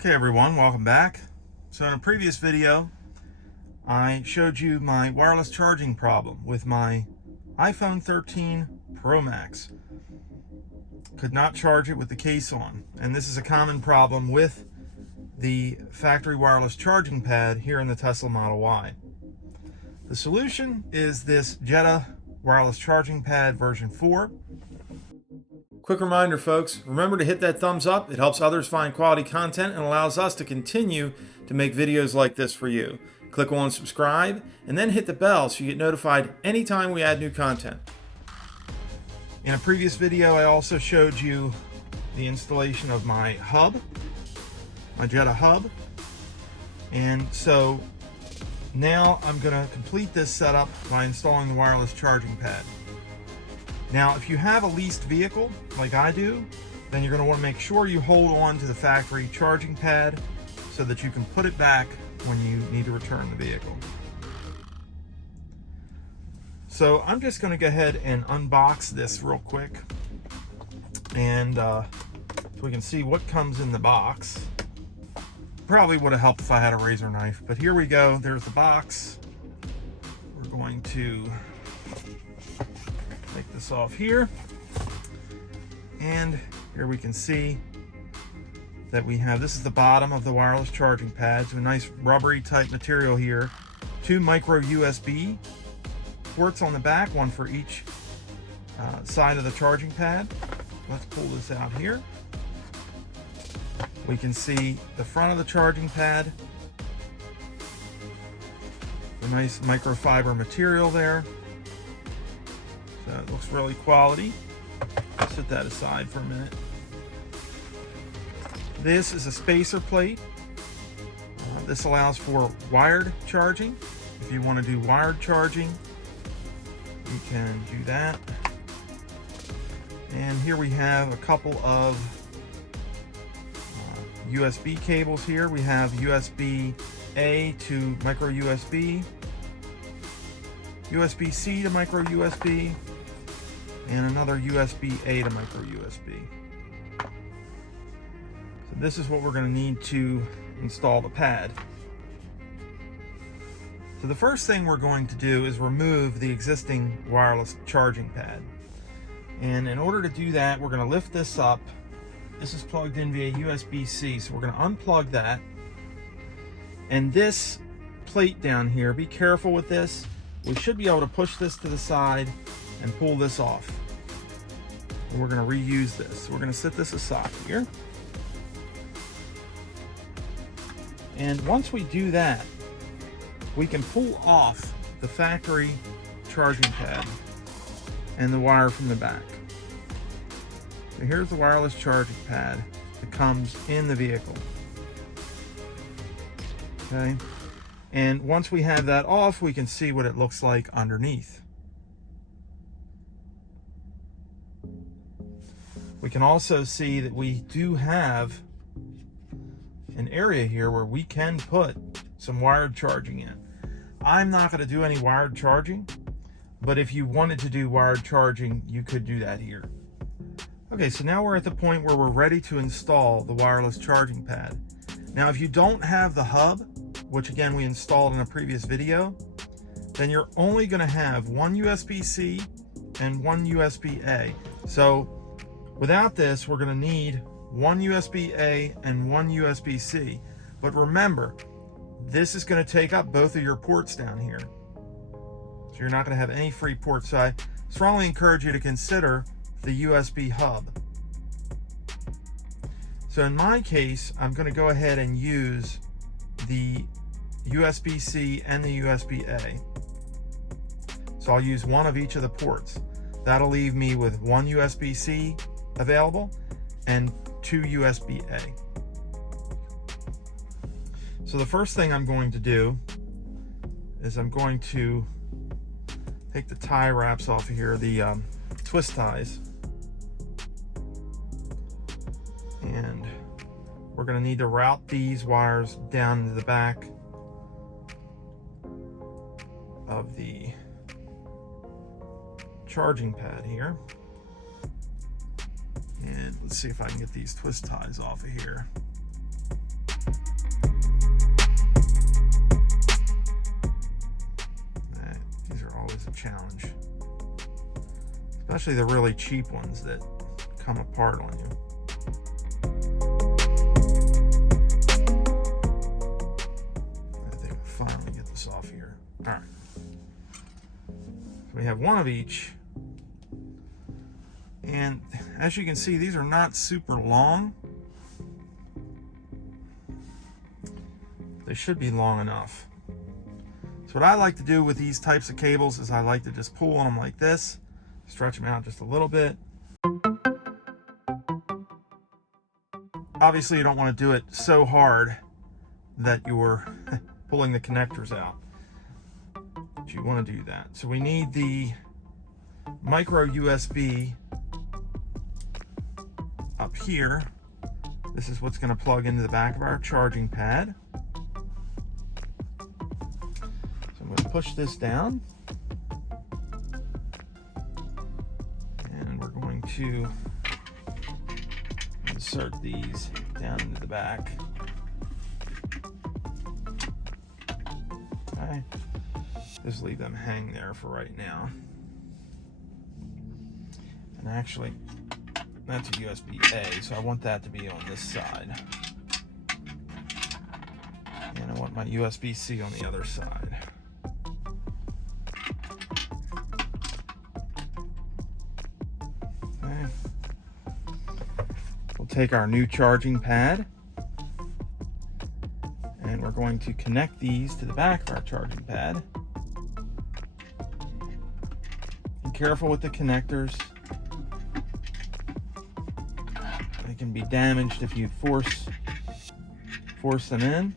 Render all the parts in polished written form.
Okay everyone, welcome back. So in a previous video, I showed you my wireless charging problem with my iPhone 13 Pro Max. Could not charge it with the case on. And this is a common problem with the factory wireless charging pad here in the Tesla Model Y. The solution is this Jeda Wireless Charging Pad version 4. Quick reminder folks, remember to hit that thumbs up. It helps others find quality content and allows us to continue to make videos like this for you. Click on subscribe and then hit the bell so you get notified anytime we add new content. In a previous video, I also showed you the installation of my hub, my Jeda hub. And so now I'm going to complete this setup by installing the wireless charging pad. Now, if you have a leased vehicle, like I do, then you're going to want to make sure you hold on to the factory charging pad so that you can put it back when you need to return the vehicle. So I'm just going to go ahead and unbox this real quick, and so we can see what comes in the box. Probably would have helped if I had a razor knife, but here we go. There's the box. We're going to take this off here, and here we can see that we have, this is the bottom of the wireless charging pad, so a nice rubbery type material here, 2 micro USB ports on the back, one for each side of the charging pad. Let's pull this out here. We can see the front of the charging pad, the nice microfiber material there. So it looks really quality. Set that aside for a minute. This is a spacer plate. This allows for wired charging. If you want to do wired charging, you can do that. And here we have a couple of USB cables here. We have USB-A to micro USB, USB-C to micro USB, and another USB-A to micro USB. So this is what we're going to need to install the pad. So the first thing we're going to do is remove the existing wireless charging pad. And in order to do that, we're going to lift this up. This is plugged in via USB-C, so we're going to unplug that. And this plate down here, be careful with this. We should be able to push this to the side and pull this off. And we're going to reuse this. So we're going to set this aside here. And once we do that, we can pull off the factory charging pad and the wire from the back. So here's the wireless charging pad that comes in the vehicle. Okay. And once we have that off, we can see what it looks like underneath. We can also see that we do have an area here where we can put some wired charging in. I'm not going to do any wired charging, but if you wanted to do wired charging, you could do that here. Okay, so now we're at the point where we're ready to install the wireless charging pad. Now, if you don't have the hub, which again we installed in a previous video, then you're only going to have one USB-C and one USB-A. So without this, we're going to need one USB-A and one USB-C. But remember, this is going to take up both of your ports down here. So you're not going to have any free ports. So I strongly encourage you to consider the USB hub. So in my case, I'm going to go ahead and use the USB-C and the USB-A. So I'll use one of each of the ports. That'll leave me with one USB-C available and 2 USB-A. So the first thing I'm going to do is I'm going to take the tie wraps off of here, the twist ties. And we're going to need to route these wires down to the back of the charging pad here. And let's see if I can get these twist ties off of here. especially the really cheap ones that come apart on you. I think I'll finally get this off here. All right. So we have one of each. And as you can see, these are not super long. They should be long enough. So what I like to do with these types of cables is I like to just pull on them like this, stretch them out just a little bit. Obviously, you don't want to do it so hard that you're pulling the connectors out, but you want to do that. So we need the micro USB up here. This is what's going to plug into the back of our charging pad. So I'm going to push this down, and we're going to insert these down into the back. Okay, just leave them hang there for right now. And actually, that's a USB-A, so I want that to be on this side. And I want my USB-C on the other side. Okay. We'll take our new charging pad, and we're going to connect these to the back of our charging pad. Be careful with the connectors. They can be damaged if you force them in.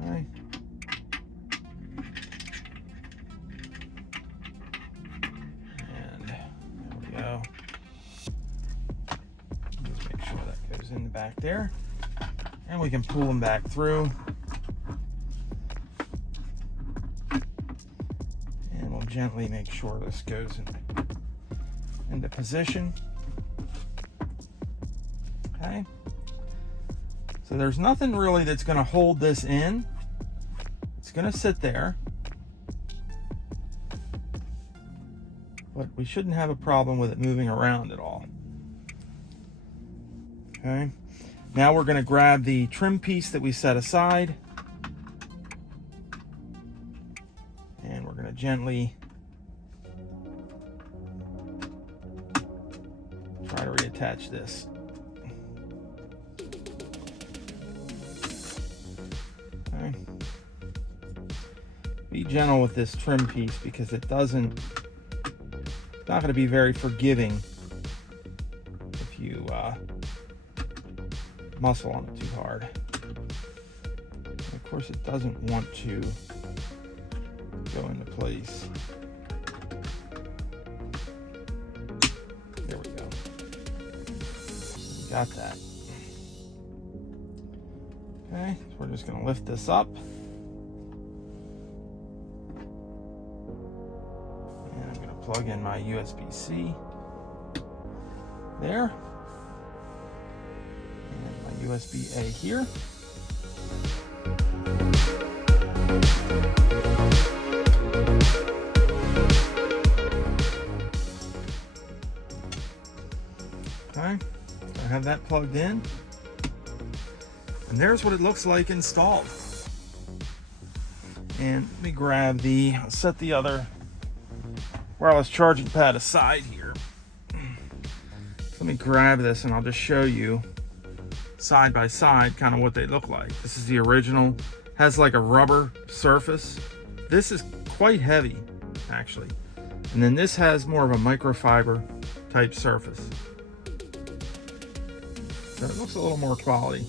Okay. And there we go. Just make sure that goes in the back there. And we can pull them back through. And we'll gently make sure this goes into position. Okay. So there's nothing really that's going to hold this in. It's going to sit there. But we shouldn't have a problem with it moving around at all. Okay. Now we're going to grab the trim piece that we set aside. And we're going to gently try to reattach this. Okay. Be gentle with this trim piece because it's not going to be very forgiving if you muscle on it too hard. And of course, it doesn't want to go into place. There we go. Got that. Okay, so we're just going to lift this up. And I'm going to plug in my USB-C there. And my USB-A here. Okay, I have that plugged in. And there's what it looks like installed. And let me set the other wireless charging pad aside here. Let me grab this and I'll just show you side by side kind of what they look like. This is the original, has like a rubber surface. This is quite heavy actually. And then this has more of a microfiber type surface. So it looks a little more quality.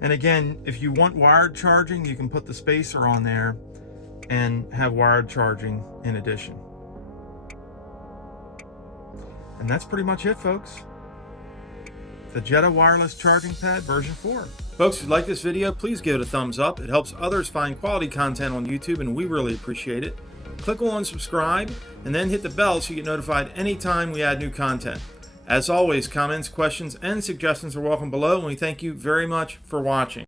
And again, if you want wired charging, you can put the spacer on there and have wired charging in addition. And that's pretty much it, folks. The Jeda Wireless Charging Pad version 4. Folks, if you like this video, please give it a thumbs up. It helps others find quality content on YouTube, and we really appreciate it. Click on subscribe, and then hit the bell so you get notified anytime we add new content. As always, comments, questions, and suggestions are welcome below, and we thank you very much for watching.